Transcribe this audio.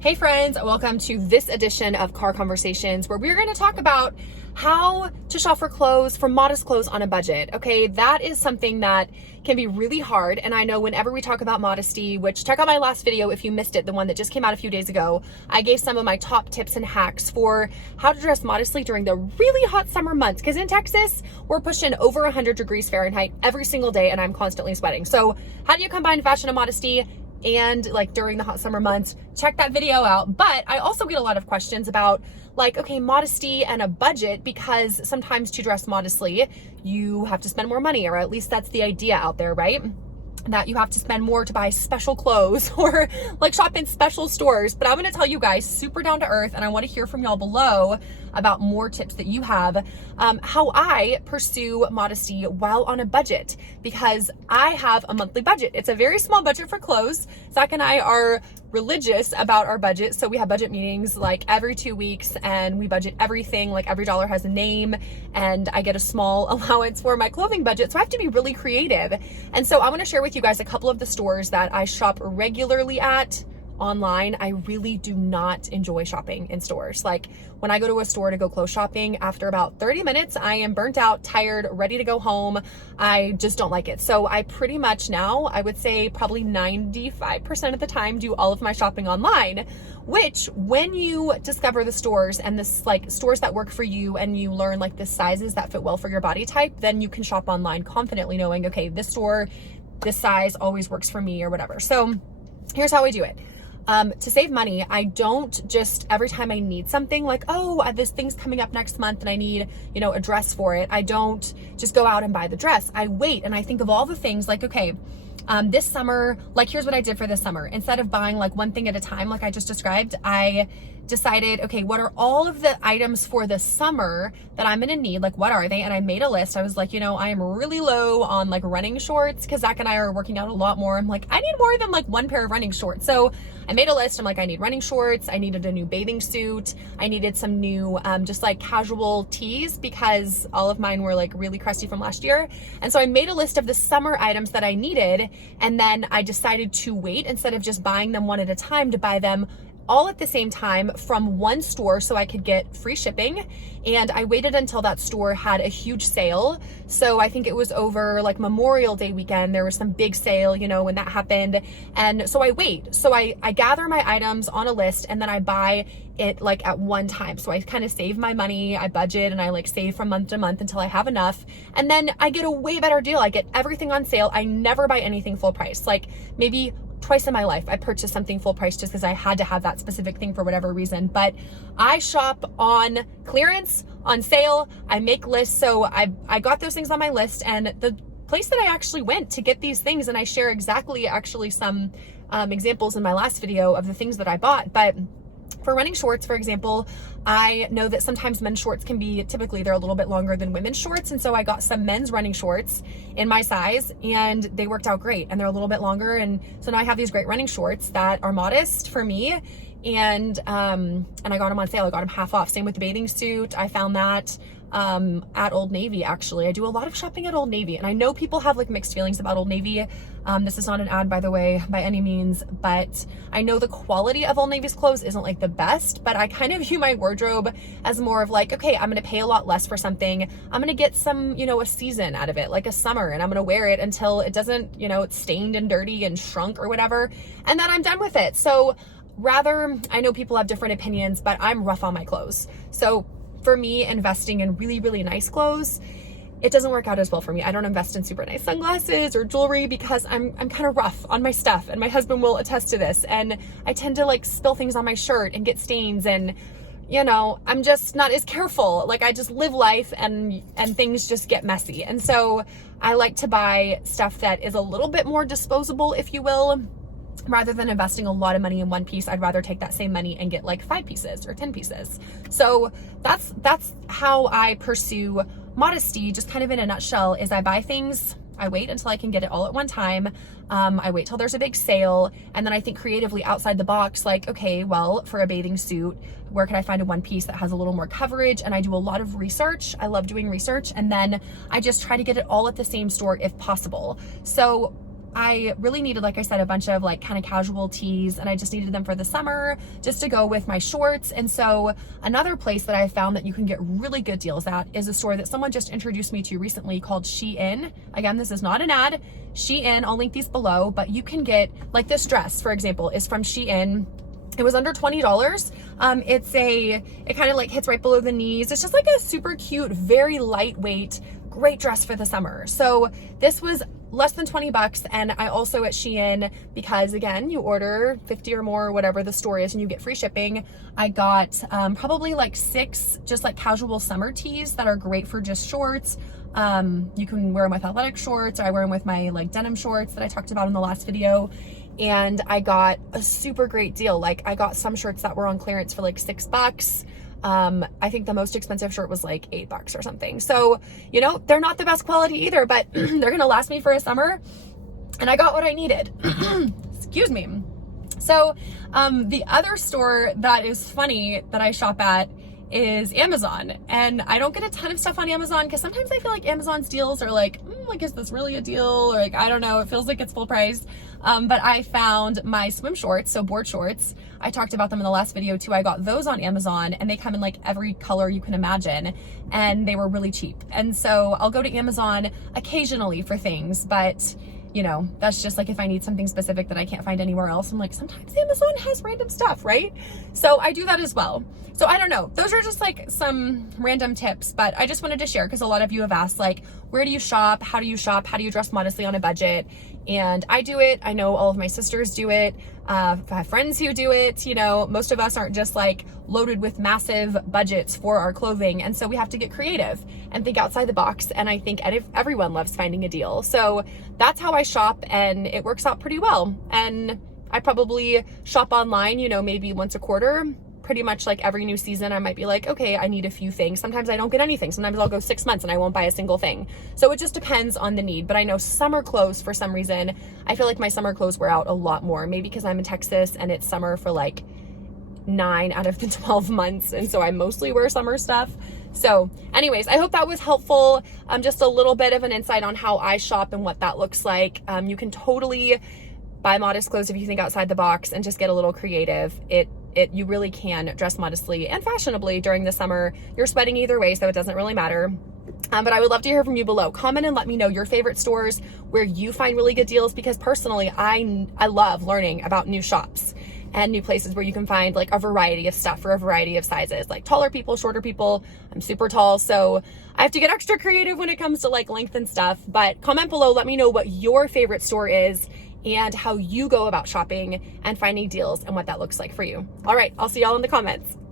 Hey friends, welcome to this edition of Car Conversations where we're going to talk about how to shop for clothes, for modest clothes on a budget. Okay, that is something that can be really hard. And I know whenever we talk about modesty, which check out my last video if you missed it, the one that just came out a few days ago, I gave some of my top tips and hacks for how to dress modestly during the really hot summer months. Because in Texas, we're pushing over 100 degrees Fahrenheit every single day and I'm constantly sweating. So how do you combine fashion and modesty? And like during the hot summer months, check that video out. But I also get a lot of questions about like, okay, modesty and a budget, because sometimes to dress modestly, you have to spend more money, or at least that's the idea out there, right? That you have to spend more to buy special clothes or like shop in special stores. But I'm going to tell you guys super down to earth, and I want to hear from y'all below about more tips that you have, how I pursue modesty while on a budget, because I have a monthly budget. It's a very small budget for clothes. Zach and I are religious about our budget. So we have budget meetings like every 2 weeks and we budget everything. Like every dollar has a name, and I get a small allowance for my clothing budget. So I have to be really creative. And so I want to share with you guys a couple of the stores that I shop regularly at online. I really do not enjoy shopping in stores. Like when I go to a store to go clothes shopping, after about 30 minutes, I am burnt out, tired, ready to go home. I just don't like it. So I pretty much now, I would say probably 95% of the time, do all of my shopping online, which when you discover the stores and this like stores that work for you, and you learn like the sizes that fit well for your body type, then you can shop online confidently knowing, okay, this store, this size always works for me or whatever. So here's how I do it. To save money, I don't just every time I need something like, oh, this thing's coming up next month and I need, a dress for it. I don't just go out and buy the dress. I wait and I think of all the things like, okay, this summer, like here's what I did for this summer. Instead of buying like one thing at a time, like I just described, I decided, okay, what are all of the items for the summer that I'm gonna need? Like, what are they? And I made a list. I was like, I am really low on like running shorts because Zach and I are working out a lot more. I'm like, I need more than like one pair of running shorts. So I made a list. I'm like, I need running shorts. I needed a new bathing suit. I needed some new, just like casual tees because all of mine were like really crusty from last year. And so I made a list of the summer items that I needed. And then I decided to wait instead of just buying them one at a time, to buy them all at the same time from one store so I could get free shipping. And I waited until that store had a huge sale. So I think it was over like Memorial Day weekend. There was some big sale, when that happened. And so I wait. So I gather my items on a list and then I buy it like at one time. So I kind of save my money, I budget, and I like save from month to month until I have enough. And then I get a way better deal. I get everything on sale. I never buy anything full price. Like maybe twice in my life I purchased something full price just because I had to have that specific thing for whatever reason. But I shop on clearance, on sale. I make lists. So I got those things on my list, and the place that I actually went to get these things, and I share exactly actually some examples in my last video of the things that I bought. But for running shorts, for example, I know that sometimes men's shorts can be, typically they're a little bit longer than women's shorts. And so I got some men's running shorts in my size and they worked out great, and they're a little bit longer. And so now I have these great running shorts that are modest for me. And I got them on sale. I got them half off. Same with the bathing suit. I found that at Old Navy. Actually, I do a lot of shopping at Old Navy, and I know people have like mixed feelings about Old Navy. This is not an ad, by the way, by any means, but I know the quality of Old Navy's clothes isn't like the best, but I kind of view my wardrobe as more of like, okay, I'm going to pay a lot less for something. I'm going to get some, a season out of it, like a summer, and I'm going to wear it until it doesn't, it's stained and dirty and shrunk or whatever. And then I'm done with it. So rather, I know people have different opinions, but I'm rough on my clothes. So for me, investing in really, really nice clothes, it doesn't work out as well for me. I don't invest in super nice sunglasses or jewelry because I'm kind of rough on my stuff, and my husband will attest to this. And I tend to like spill things on my shirt and get stains, and I'm just not as careful. Like I just live life and things just get messy. And so I like to buy stuff that is a little bit more disposable, if you will. Rather than investing a lot of money in one piece, I'd rather take that same money and get like 5 pieces or 10 pieces. So that's how I pursue modesty, just kind of in a nutshell, is I buy things, I wait until I can get it all at one time. I wait till there's a big sale, and then I think creatively outside the box, like, okay, well, for a bathing suit, where can I find a one piece that has a little more coverage? And I do a lot of research. I love doing research. And then I just try to get it all at the same store if possible. So I really needed, like I said, a bunch of like kind of casual tees, and I just needed them for the summer just to go with my shorts. And so another place that I found that you can get really good deals at is a store that someone just introduced me to recently called Shein. Again, this is not an ad. Shein, I'll link these below, but you can get, like this dress, for example, is from Shein. It was under $20. It kind of like hits right below the knees. It's just like a super cute, very lightweight, great dress for the summer. So this was less than 20 bucks. And I also at Shein, because again, you order 50 or more, whatever the store is, and you get free shipping. I got probably like 6 just like casual summer tees that are great for just shorts. You can wear them with athletic shorts, or I wear them with my like denim shorts that I talked about in the last video. And I got a super great deal. Like I got some shirts that were on clearance for like $6. I think the most expensive shirt was like $8 or something. So, you know, they're not the best quality either, but they're gonna last me for a summer, and I got what I needed. Excuse me. So, the other store that is funny that I shop at is Amazon. And I don't get a ton of stuff on Amazon because sometimes I feel like Amazon's deals are like, like, is this really a deal? Or like, I don't know, it feels like it's full price. But I found my swim shorts, so board shorts. I talked about them in the last video too. I got those on Amazon, and they come in like every color you can imagine, and they were really cheap. And so I'll go to Amazon occasionally for things, but you know, that's just like if I need something specific that I can't find anywhere else. I'm like, sometimes Amazon has random stuff, right? So I do that as well. So I don't know. Those are just like some random tips, but I just wanted to share because a lot of you have asked, like, where do you shop? How do you shop? How do you dress modestly on a budget? And I do it. I know all of my sisters do it. I have friends who do it. You know, most of us aren't just like loaded with massive budgets for our clothing. And so we have to get creative and think outside the box. And I think everyone loves finding a deal. So that's how I shop, and it works out pretty well. And I probably shop online, you know, maybe once a quarter. Pretty much like every new season, I might be like, okay, I need a few things. Sometimes I don't get anything. Sometimes I'll go 6 months and I won't buy a single thing. So it just depends on the need. But I know summer clothes, for some reason, I feel like my summer clothes wear out a lot more. Maybe because I'm in Texas and it's summer for like 9 out of the 12 months. And so I mostly wear summer stuff. So anyways, I hope that was helpful. Just a little bit of an insight on how I shop and what that looks like. You can totally buy modest clothes if you think outside the box and just get a little creative. You really can dress modestly and fashionably during the summer. You're sweating either way, so it doesn't really matter. But I would love to hear from you below. Comment and let me know your favorite stores where you find really good deals, because personally, I love learning about new shops and new places where you can find like a variety of stuff for a variety of sizes, like taller people, shorter people. I'm super tall, so I have to get extra creative when it comes to like length and stuff. But comment below, let me know what your favorite store is and how you go about shopping and finding deals and what that looks like for you. All right, I'll see y'all in the comments.